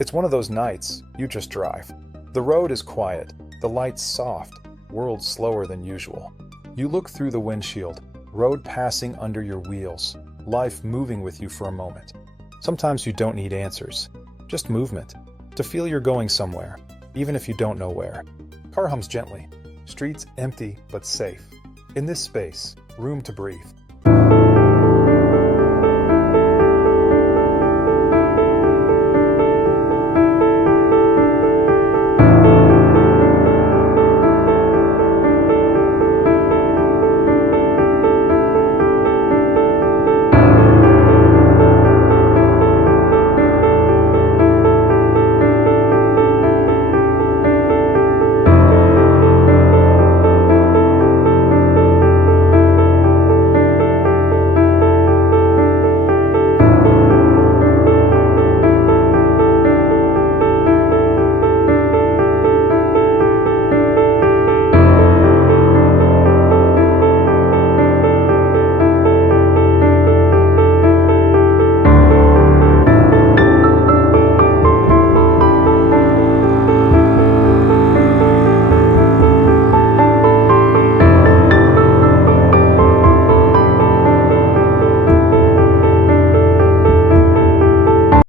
It's one of those nights you just drive. The road is quiet, the lights soft, world slower than usual. You look through the windshield, road passing under your wheels, life moving with you for a moment. Sometimes you don't need answers, just movement, to feel you're going somewhere, even if you don't know where. Car hums gently, streets empty but safe. In this space, room to breathe.